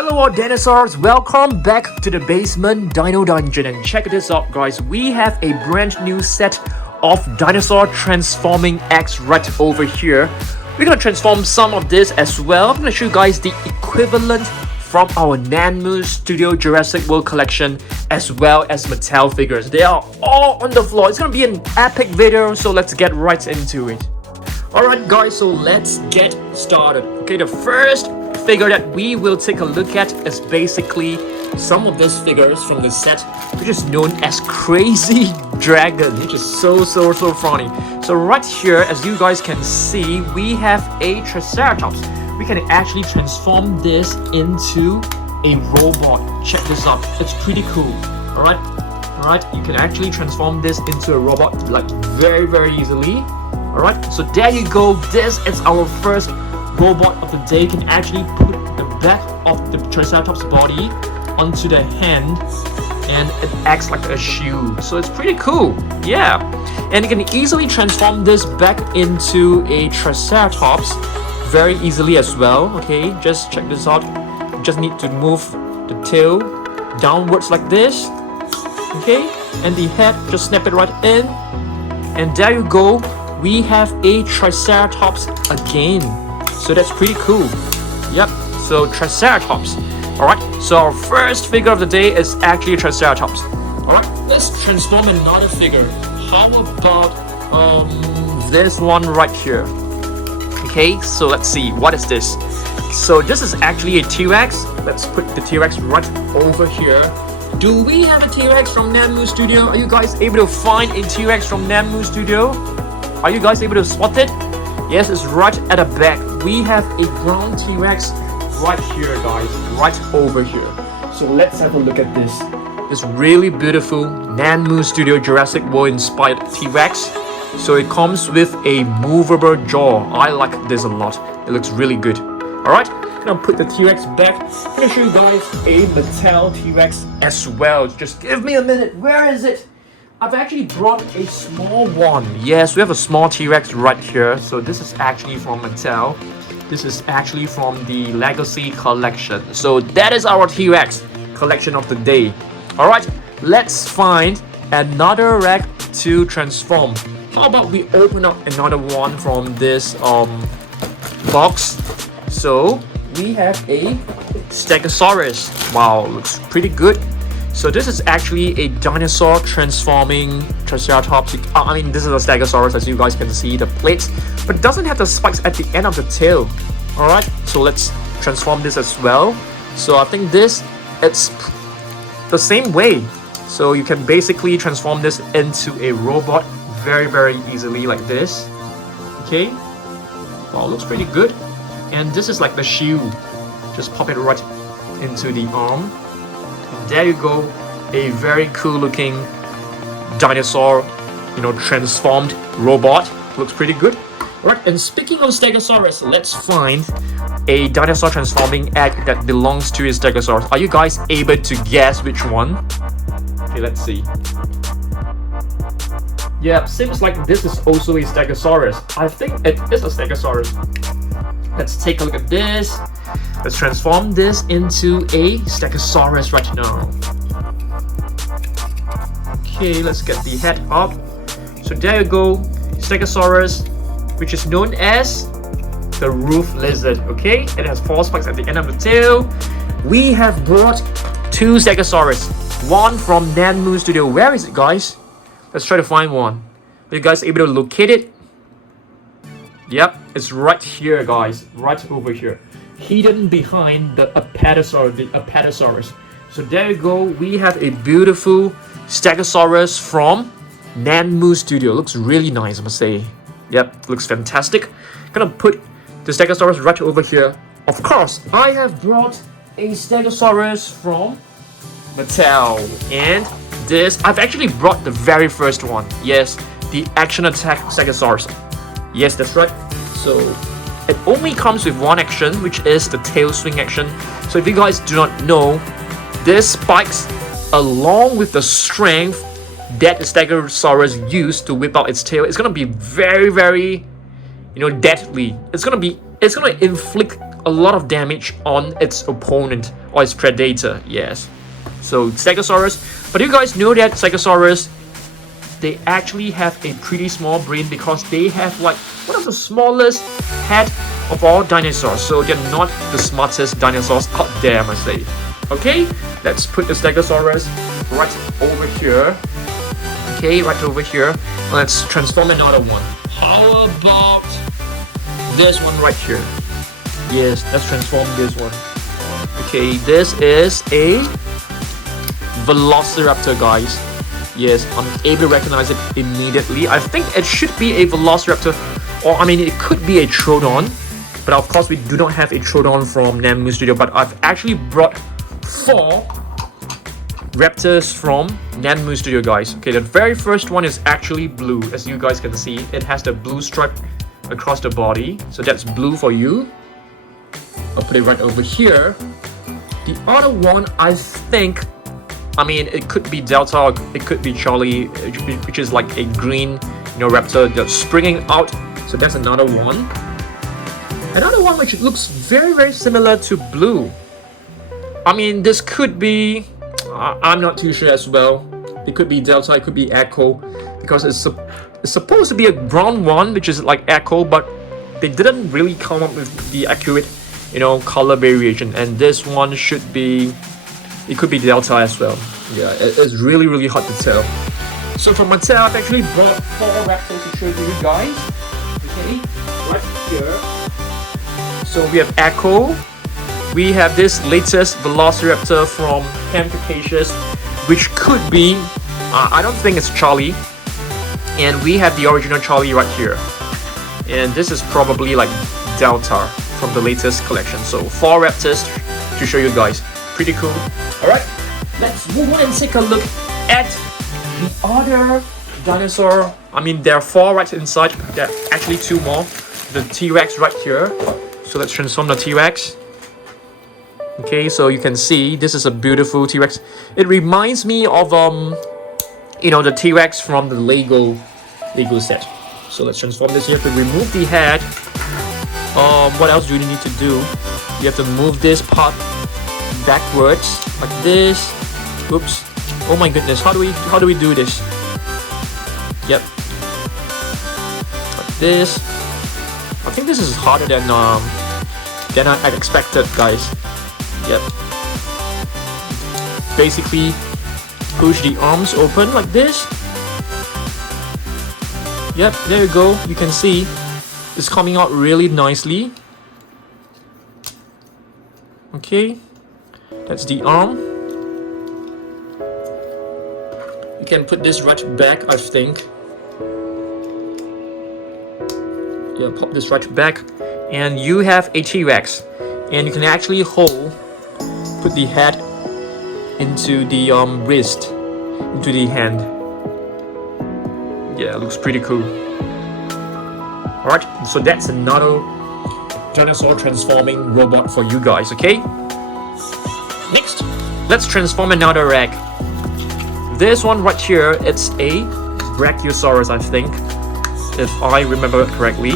Hello all dinosaurs, welcome back to the basement dino dungeon, and check this out guys, we have a brand new set of dinosaur transforming eggs right over here. We're gonna transform some of this as well. I'm gonna show you guys the equivalent from our Nanmu Studio Jurassic World collection as well as Mattel figures. They are all on the floor. It's gonna be an epic video, so let's get right into it. Alright guys, so let's get started. Okay, the first figure that we will take a look at is basically some of these figures from the set, which is known as Crazy Dragon, which is so funny. So right here, as you guys can see, we have a Triceratops. We can actually transform this into a robot. Check this out, it's pretty cool. Alright, you can actually transform this into a robot like very easily. Alright, so there you go. This is our first robot of the day. You can actually put the back of the Triceratops body onto the hand and it acts like a shoe. So it's pretty cool, yeah. And you can easily transform this back into a Triceratops very easily as well. Okay, just check this out. You just need to move the tail downwards like this. Okay, and the head, just snap it right in. And there you go. We have a Triceratops again. So that's pretty cool. Yep, so Triceratops. Alright, so our first figure of the day is actually Triceratops. Alright, let's transform another figure. How about this one right here? Okay, so let's see, what is this? So this is actually a T-Rex. Let's put the T-Rex right over here. Do we have a T-Rex from Nanmu Studio? Are you guys able to find a T-Rex from Nanmu Studio? Are you guys able to spot it? Yes, it's right at the back. We have a brown T-Rex right here, guys, right over here. So let's have a look at this. This really beautiful Nanmu Studio Jurassic World inspired T-Rex. So it comes with a movable jaw. I like this a lot. It looks really good. Alright, I'm gonna put the T-Rex back. I'm gonna show you guys a Mattel T-Rex as well. Just give me a minute. Where is it? I've actually brought a small one. Yes, we have a small T-Rex right here. So this is actually from Mattel. This is actually from the Legacy collection. So that is our T-Rex collection of the day. Alright, let's find another rack to transform. How about we open up another one from this box. So we have a Stegosaurus. Wow, looks pretty good. So this is actually a dinosaur transforming Triceratops. I mean, this is a Stegosaurus, as you guys can see the plates, but it doesn't have the spikes at the end of the tail. Alright, so let's transform this as well. So I think it's the same way. So you can basically transform this into a robot very easily like this. Okay, wow, looks pretty good. And this is like the shoe. Just pop it right into the arm. There you go, a very cool looking dinosaur, transformed robot. Looks pretty good. Right, and speaking of Stegosaurus, let's find a dinosaur transforming egg that belongs to a Stegosaurus. Are you guys able to guess which one? Okay, let's see. Yeah, seems like this is also a Stegosaurus. I think it is a Stegosaurus. Let's take a look at this. Let's transform this into a Stegosaurus right now. Okay, let's get the head up. So there you go, Stegosaurus, which is known as the roof lizard. Okay, it has 4 spikes at the end of the tail. We have brought 2 Stegosaurus. One from Nanmu Studio. Where is it, guys? Let's try to find one. Are you guys able to locate it? Yep, it's right here, guys. Right over here. Hidden behind the Apatosaurus. So there you go. We have a beautiful Stegosaurus from Nanmu Studio. Looks really nice, I must say. Yep, looks fantastic. Gonna put the Stegosaurus right over here. Of course, I have brought a Stegosaurus from Mattel. And this, I've actually brought the very first one. Yes, the Action Attack Stegosaurus. Yes, that's right. So it only comes with one action, which is the tail swing action. So if you guys do not know, this spikes along with the strength that the Stegosaurus used to whip out its tail. It's gonna be very deadly. It's gonna inflict a lot of damage on its opponent, or its predator. Yes. So Stegosaurus. But you guys know that Stegosaurus, they actually have a pretty small brain because they have like one of the smallest head of all dinosaurs. So they're not the smartest dinosaurs out there, I must say. Okay, let's put the Stegosaurus right over here. Okay, right over here. Let's transform another one. How about this one right here? Yes, let's transform this one. Okay, this is a Velociraptor, guys. Yes, I'm able to recognize it immediately. I think it should be a Velociraptor, or I mean, it could be a Troodon. But of course, we do not have a Troodon from Nanmu Studio. But I've actually brought 4 raptors from Nanmu Studio, guys. Okay, the very first one is actually blue, as you guys can see. It has the blue stripe across the body, so that's blue for you. I'll put it right over here. The other one, I think, I mean, it could be Delta, or it could be Charlie, which is like a green, raptor that's springing out. So that's another one. Another one which looks very, very similar to blue. I mean, this could be, I'm not too sure as well. It could be Delta, it could be Echo, because it's supposed to be a brown one, which is like Echo, but they didn't really come up with the accurate, color variation. And this one should be, it could be Delta as well. Yeah, it's really, really hard to tell. So from myself, I've actually brought 4 raptors to show to you guys. Okay, right here. So we have Echo. We have this latest Velociraptor from Cretaceous, which could be, I don't think it's Charlie. And we have the original Charlie right here. And this is probably like Delta from the latest collection. So 4 raptors to show you guys. Pretty cool. Alright, let's move on and take a look at the other dinosaur. I mean, there are 4 right inside. There are actually 2 more. The T-Rex right here. So let's transform the T-Rex. Okay, so you can see this is a beautiful T-Rex. It reminds me of the T-Rex from the Lego set. So let's transform this. You have to remove the head. What else do you need to do? You have to move this part backwards like this. Oops. Oh my goodness, how do we do this? Yep. Like this. I think this is harder than I expected, guys. Yep. Basically, push the arms open like this. Yep, there you go. You can see it's coming out really nicely. Okay, that's the arm. You can put this right back, I think. Yeah, pop this right back, and you have a T-Rex, and you can actually put the head into the wrist, into the hand. Yeah, it looks pretty cool. Alright, so that's another dinosaur transforming robot for you guys, okay? Next, let's transform another egg. This one right here, it's a Brachiosaurus, I think, if I remember correctly.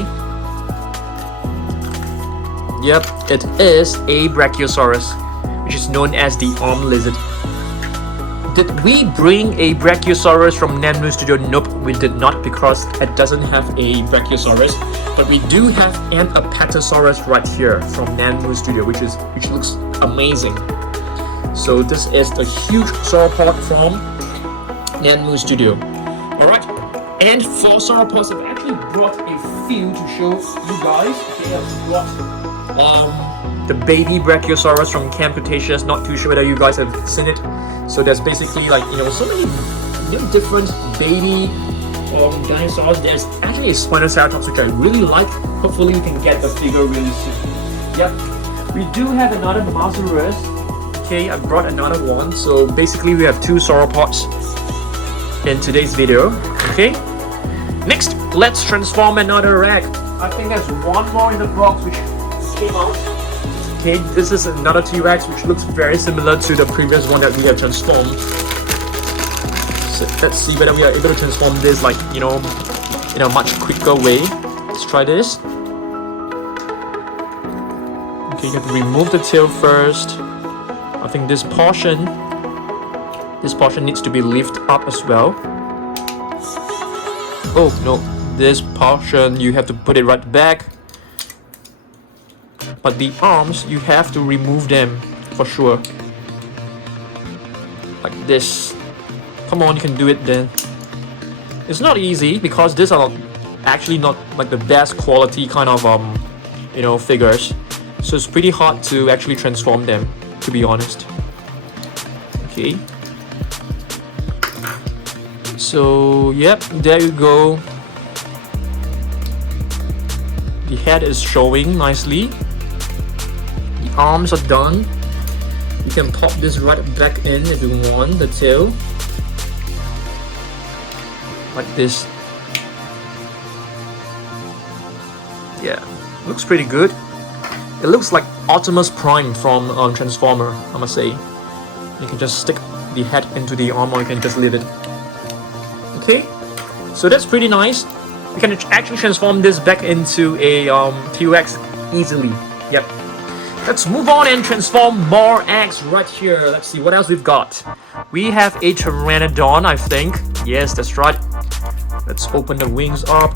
Yep, it is a Brachiosaurus, which is known as the arm lizard. Did we bring a Brachiosaurus from Nanmu Studio? Nope, we did not, because it doesn't have a Brachiosaurus. But we do have an Apatosaurus right here from Nanmu Studio, which looks amazing. So this is the huge sauropod from Nanmu Studio. Alright, and for sauropods, I've actually brought a few to show you guys. Okay, I've brought the baby Brachiosaurus from Camp Cretaceous. Not too sure whether you guys have seen it. So there's basically like, so many different baby dinosaurs. There's actually a Spinosaurus, which I really like. Hopefully you can get the figure really soon. Yep. We do have another Allosaurus. Okay, I brought another one. So basically we have 2 sauropods in today's video. Okay. Next, let's transform another egg. I think there's one more in the box which came out. Okay, this is another T-Rex which looks very similar to the previous one that we have transformed. So let's see whether we are able to transform this like, in a much quicker way. Let's try this. Okay, you have to remove the tail first. think this portion needs to be lifted up as well. Oh no, this portion you have to put it right back. But the arms, you have to remove them for sure. Like this. Come on, you can do it then. It's not easy because these are actually not like the best quality kind of figures. So it's pretty hard to actually transform them, to be honest. Okay. So yep, there you go. The head is showing nicely. The arms are done. You can pop this right back in if you want, the tail. Like this. Yeah, looks pretty good. It looks like Optimus Prime from Transformer, I must say. You can just stick the head into the arm, or you can just leave it. Okay, so that's pretty nice. We can actually transform this back into a T-Rex easily. Yep. Let's move on and transform more eggs right here. Let's see what else we've got. We have a Pteranodon, I think. Yes, that's right. Let's open the wings up.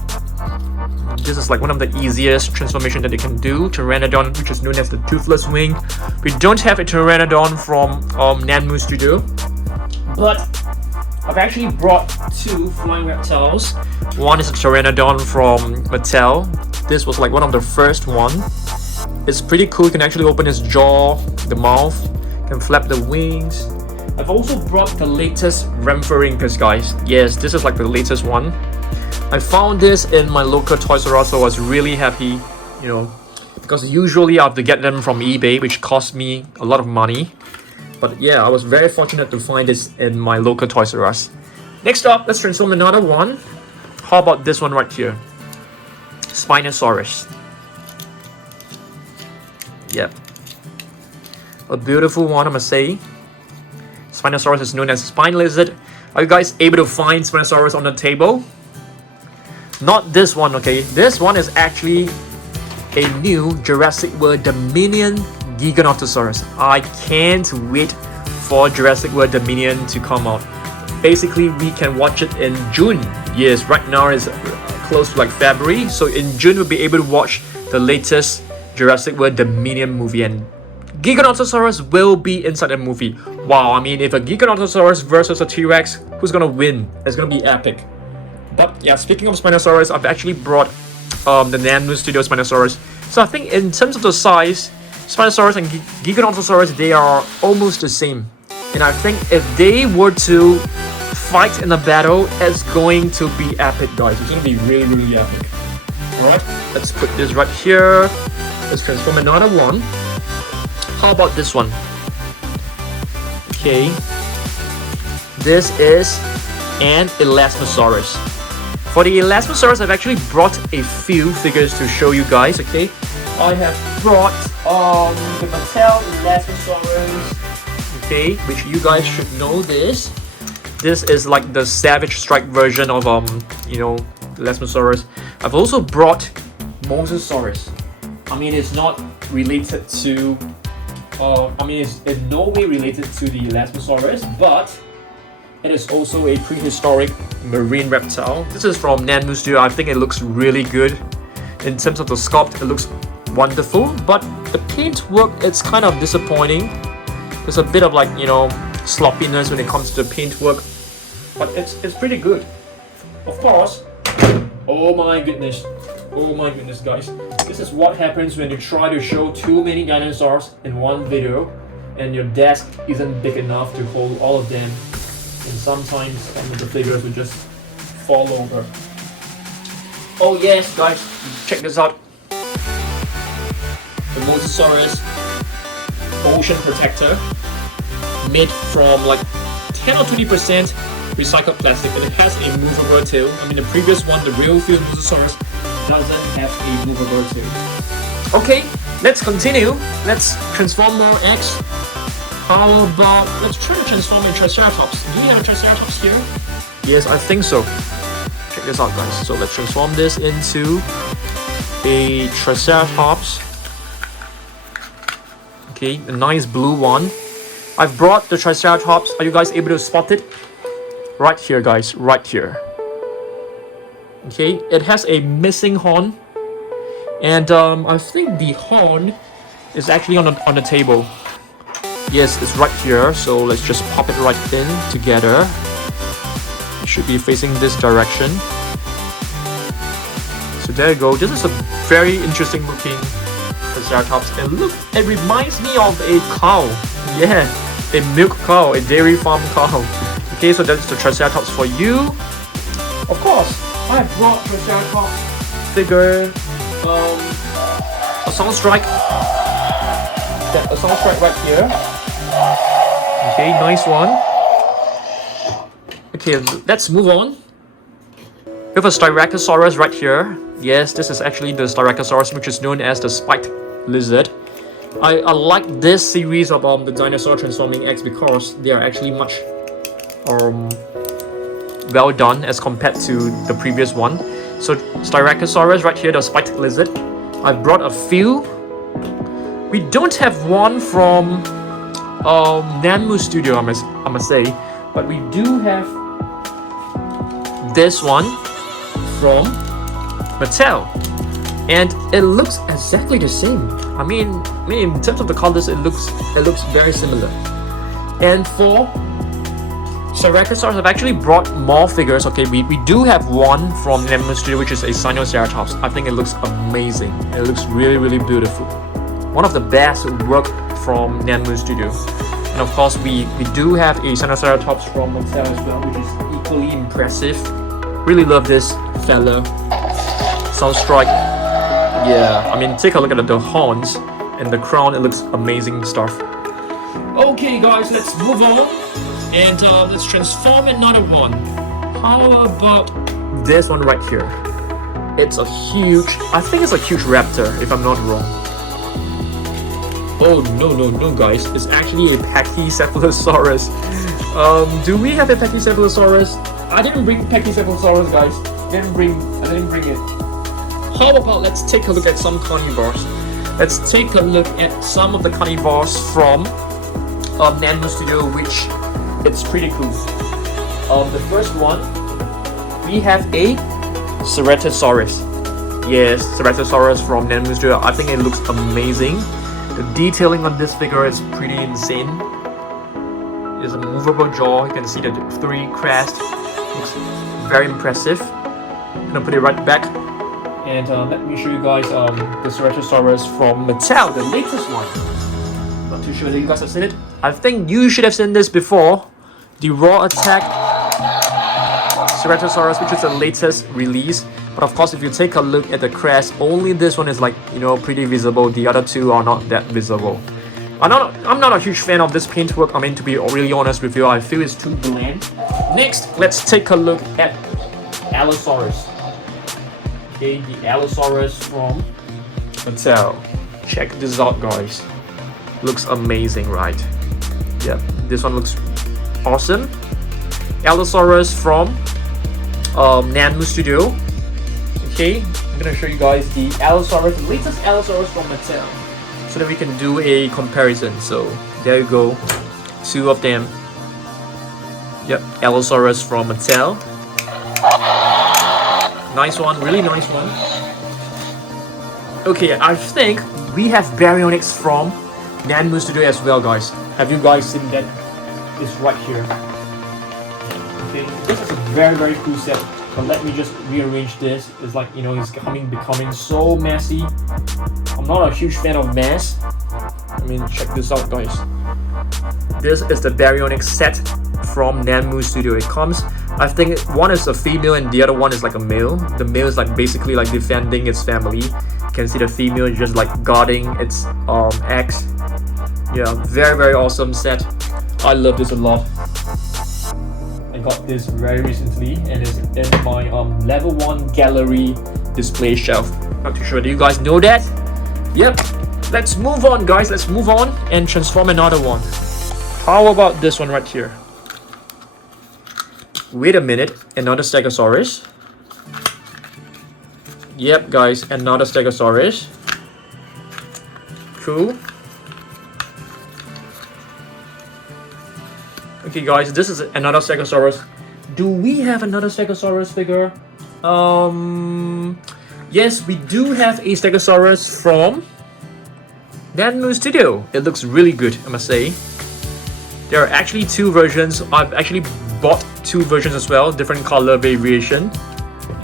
This is like one of the easiest transformations that you can do. Pteranodon, which is known as the toothless wing. We don't have a Pteranodon from Nanmu Studio, but I've actually brought two flying reptiles. One is a Pteranodon from Mattel. This was like one of the first one. It's pretty cool. You can actually open his jaw, the mouth, you can flap the wings. I've also brought the latest Rhamphorhynchus, guys. Yes, this is like the latest one. I found this in my local Toys R Us, so I was really happy, because usually I have to get them from eBay, which cost me a lot of money. But yeah, I was very fortunate to find this in my local Toys R Us. Next up, let's transform another one. How about this one right here? Spinosaurus. Yep. A beautiful one, I must say. Spinosaurus is known as spine lizard. Are you guys able to find Spinosaurus on the table? Not this one, okay? This one is actually a new Jurassic World Dominion Giganotosaurus. I can't wait for Jurassic World Dominion to come out. Basically, we can watch it in June. Yes, right now is close to like February. So in June, we'll be able to watch the latest Jurassic World Dominion movie, and Giganotosaurus will be inside the movie. Wow, I mean, if a Giganotosaurus versus a T-Rex, who's gonna win? It's gonna be epic. But yeah, speaking of Spinosaurus, I've actually brought the Nanmu Studio Spinosaurus. So I think in terms of the size, Spinosaurus and Giganotosaurus, they are almost the same. And I think if they were to fight in a battle, it's going to be epic, guys. It's gonna be really, really epic. Alright, let's put this right here. Let's transform another one. How about this one? Okay. This is an Elasmosaurus. For the Elasmosaurus, I've actually brought a few figures to show you guys, okay? I have brought the Mattel Elasmosaurus, okay, which you guys should know this. This is like the Savage Strike version of Elasmosaurus. I've also brought Mosasaurus. I mean, it's not related to it's in no way related to the Elasmosaurus, but it is also a prehistoric marine reptile. This is from Nanmu Studio. I think it looks really good. In terms of the sculpt, it looks wonderful, but the paint work, it's kind of disappointing. There's a bit of sloppiness when it comes to the paint work, but it's pretty good. Of course, oh my goodness, guys. This is what happens when you try to show too many dinosaurs in one video and your desk isn't big enough to hold all of them, and sometimes some of the figures will just fall over. Oh yes, guys, check this out. The Mosasaurus Ocean Protector, made from like 10 or 20% recycled plastic, and it has a movable tail. I mean, the previous one, the real field Mosasaurus, doesn't have a movable tail. Okay, let's continue. Let's transform more eggs. How about, let's try to transform a Triceratops. Do we have a Triceratops here? Yes, I think so. Check this out, guys. So let's transform this into a Triceratops. Okay, a nice blue one. I've brought the Triceratops. Are you guys able to spot it? Right here, guys, right here. Okay, it has a missing horn, and I think the horn is actually on the table. Yes, it's right here. So let's just pop it right in together. It should be facing this direction. So there you go. This is a very interesting looking Triceratops, and look, it reminds me of a cow. Yeah, a milk cow, a dairy farm cow. Okay, so that's the Triceratops for you. Of course, I have brought Triceratops figure, a Soundstrike. Yeah, a Soundstrike right here. Okay, nice one. Okay, let's move on. We have a Styracosaurus right here. Yes, this is actually the Styracosaurus, which is known as the spiked lizard. I like this series of the Dinosaur Transforming X because they are actually much well done as compared to the previous one. So Styracosaurus right here, the spiked lizard. I've brought a few. We don't have one from Nanmu Studio, I must say, but we do have this one from Mattel, and it looks exactly the same. I mean, in terms of the colors, it looks very similar. And for Ceratosaurus, I've actually brought more figures. Okay, we do have one from Nanmu Studio, which is a Sinoceratops. I think it looks amazing. It looks really, really beautiful. One of the best work from Nanmu Studio. And of course, we do have a Sinoceratops from Mattel as well, which is equally impressive. Really love this fella. Soundstrike. Yeah, I mean, take a look at the horns and the crown. It looks amazing stuff. Okay, guys, let's move on and let's transform another one. How about this one right here? It's a huge. I think it's a huge raptor, if I'm not wrong. Oh no, guys! It's actually a Pachycephalosaurus. Do we have a Pachycephalosaurus? I didn't bring Pachycephalosaurus, guys. I didn't bring it. How about let's take a look at some carnivores. Let's take a look at some of the carnivores from Nanmu Studio, which it's pretty cool. The first one, we have a Ceratosaurus. Yes, Ceratosaurus from Nanmu Studio. I think it looks amazing. The detailing on this figure is pretty insane. It's a movable jaw. You can see the 3 crest. Looks very impressive. I'm gonna put it right back. And let me show you guys the Ceratosaurus from Mattel, the latest one. Not too sure that you guys have seen it. I think you should have seen this before. The Raw Attack Ceratosaurus, which is the latest release. But of course, if you take a look at the crest, only this one is pretty visible. The other two are not that visible. I'm not a huge fan of this paintwork. I mean, to be really honest with you, I feel it's too bland. Next, let's take a look at Allosaurus. Okay, the Allosaurus from Mattel. Check this out, guys. Looks amazing, right? Yep, this one looks awesome. Allosaurus from Nanmu Studio. Okay, I'm gonna show you guys the Allosaurus, the latest Allosaurus from Mattel, so that we can do a comparison. So there you go, 2 of them. Yep, Allosaurus from Mattel. Nice one, really nice one. Okay, I think we have Barynoynx from Nanmu Studio as well, guys. Have you guys seen that? It's right here. Okay, this is a very, very cool set. But let me just rearrange this. It's like, it's becoming so messy. I'm not a huge fan of mess. I mean, check this out, guys. This is the Barynoynx set from Nanmu Studio. It comes, I think one is a female and the other one is like a male. The male is basically defending its family. You can see the female is just guarding its eggs. Yeah, very, very awesome set. I love this a lot. I got this very recently and it's in my level 1 gallery display shelf. Not too sure, do you guys know that? Yep. Let's move on, guys. Let's move on and transform another one. How about this one right here? Wait a minute, another Stegosaurus. Yep, guys, another Stegosaurus. Cool. Okay guys, this is another Stegosaurus. Do we have another Stegosaurus figure? Yes, we do have a Stegosaurus from Nano Studio. It looks really good, I must say. There are actually two versions. I've actually bought two versions as well, different color variation.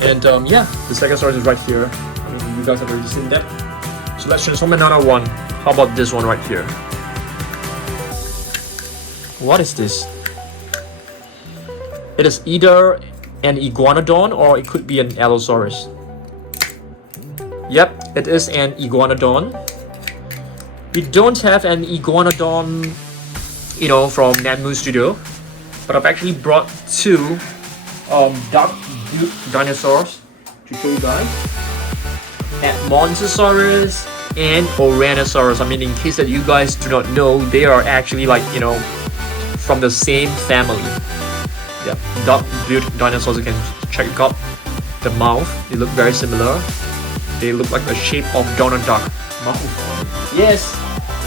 And yeah, the Stegosaurus is right here. I mean, you guys have already seen that. So let's transform another one. How about this one right here? What is this? It is either an iguanodon or it could be an Allosaurus. Yep, it is an iguanodon. We don't have an iguanodon, you know, from Nano Studio, but I've actually brought two dark dinosaurs to show you guys. Edmontosaurus and Ouranosaurus. I mean, in case that you guys do not know, they are actually like, you know, from the same family. Yeah, dark-built dinosaurs. You can check out the mouth. They look very similar. They look like the shape of Donald Duck mouth. Yes,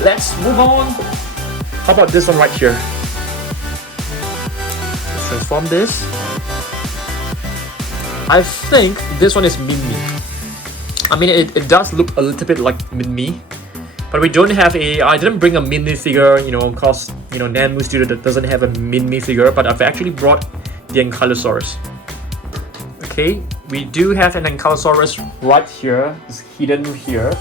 let's move on. How about this one right here? Let's transform this. I think this one is Minmi. I mean, it does look a little bit like Minmi. But we don't have a, I didn't bring a Minmi figure, you know, because, you know, Nano Studio that doesn't have a Minmi figure, but I've actually brought the Ankylosaurus. Okay, we do have an Ankylosaurus right here, it's hidden here.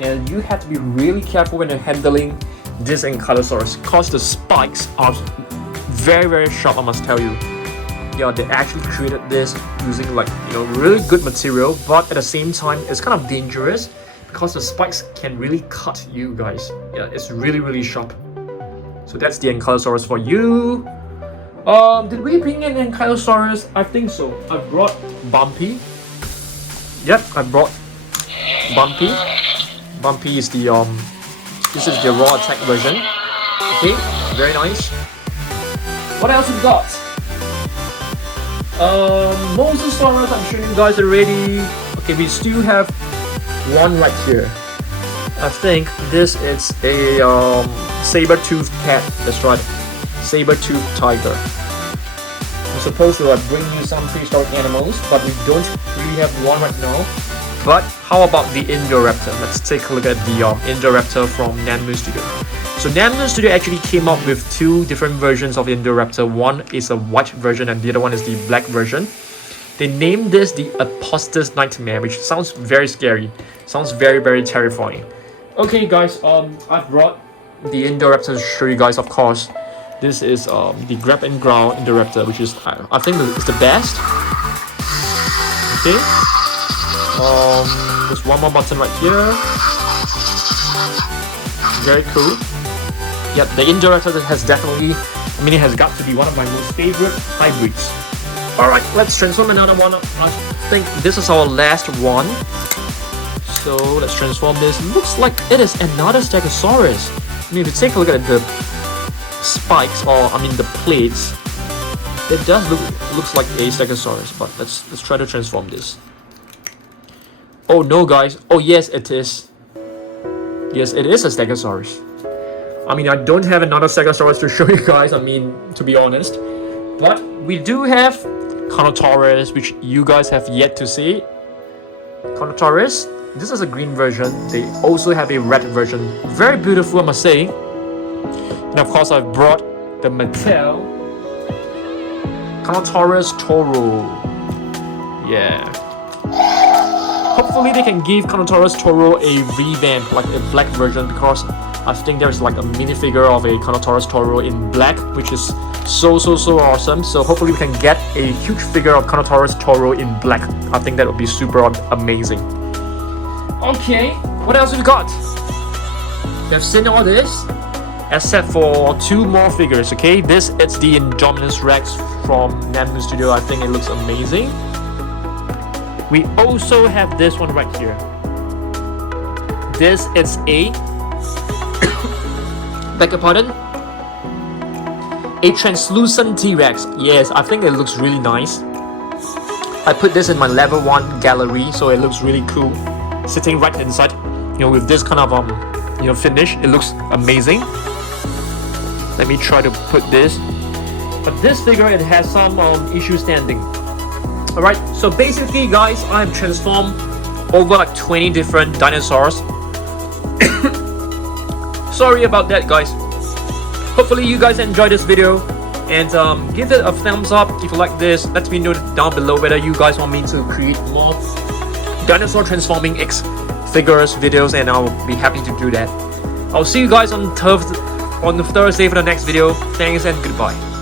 And you have to be really careful when you're handling this Ankylosaurus, because the spikes are very sharp, I must tell you. Yeah, they actually created this using like, you know, really good material, but at the same time, it's kind of dangerous. Because the spikes can really cut you guys. Yeah, it's really sharp. So that's the Ankylosaurus for you. Did we bring an Ankylosaurus? I think so. I brought Bumpy. Yep, I brought Bumpy. Bumpy is the this is the raw attack version. Okay, very nice. What else we got? Mosasaurus, I'm sure you guys are ready. Okay, we still have one right here. I think this is a saber-toothed cat. That's right, saber-toothed tiger. I'm supposed to bring you some prehistoric animals, but we don't really have one right now. But how about the Indoraptor? Let's take a look at the Indoraptor from Nano Studio. So Nano Studio actually came up with two different versions of Indoraptor. One is a white version and the other one is the black version. They named this the Apostas's Nightmare, which sounds very scary. Sounds very terrifying. Okay guys, I've brought the Indoraptor to show you guys, of course. This is the grab and growl Indoraptor, which is, I think it's the best. Okay. There's one more button right here. Very cool. Yep, the Indoraptor has definitely, I mean, it has got to be one of my most favorite hybrids. Alright, let's transform another one. I think this is our last one. So let's transform this. Looks like it is another Stegosaurus. I mean, if you take a look at the spikes, or I mean the plates, it does looks like a Stegosaurus. But let's try to transform this. Oh no, guys! Oh yes, it is. Yes, it is a Stegosaurus. I mean, I don't have another Stegosaurus to show you guys. I mean, to be honest, but we do have Carnotaurus, which you guys have yet to see. Carnotaurus, this is a green version. They also have a red version. Very beautiful, I must say. And of course, I've brought the Mattel Carnotaurus Toro. Yeah. Hopefully they can give Carnotaurus Toro a revamp, like a black version, because I think there's like a minifigure of a Carnotaurus Toro in black, which is so awesome. So hopefully we can get a huge figure of Carnotaurus Toro in black. I think that would be super amazing. Okay, what else we got? You've seen all this, except for two more figures. Okay, this is the Indominus Rex from Nano Studio. I think it looks amazing. We also have this one right here. This is a beg your pardon? A translucent T-Rex. Yes, I think it looks really nice. I put this in my level 1 gallery, so it looks really cool. Sitting right inside, you know, with this kind of finish, it looks amazing. Let me try to put this. But this figure, it has some issue standing. Alright, so basically guys, I've transformed over like 20 different dinosaurs. Sorry about that guys. Hopefully you guys enjoyed this video. And give it a thumbs up if you like this. Let me know down below whether you guys want me to create more dinosaur transforming X figures videos, and I'll be happy to do that. I'll see you guys on Thursday for the next video. Thanks and goodbye.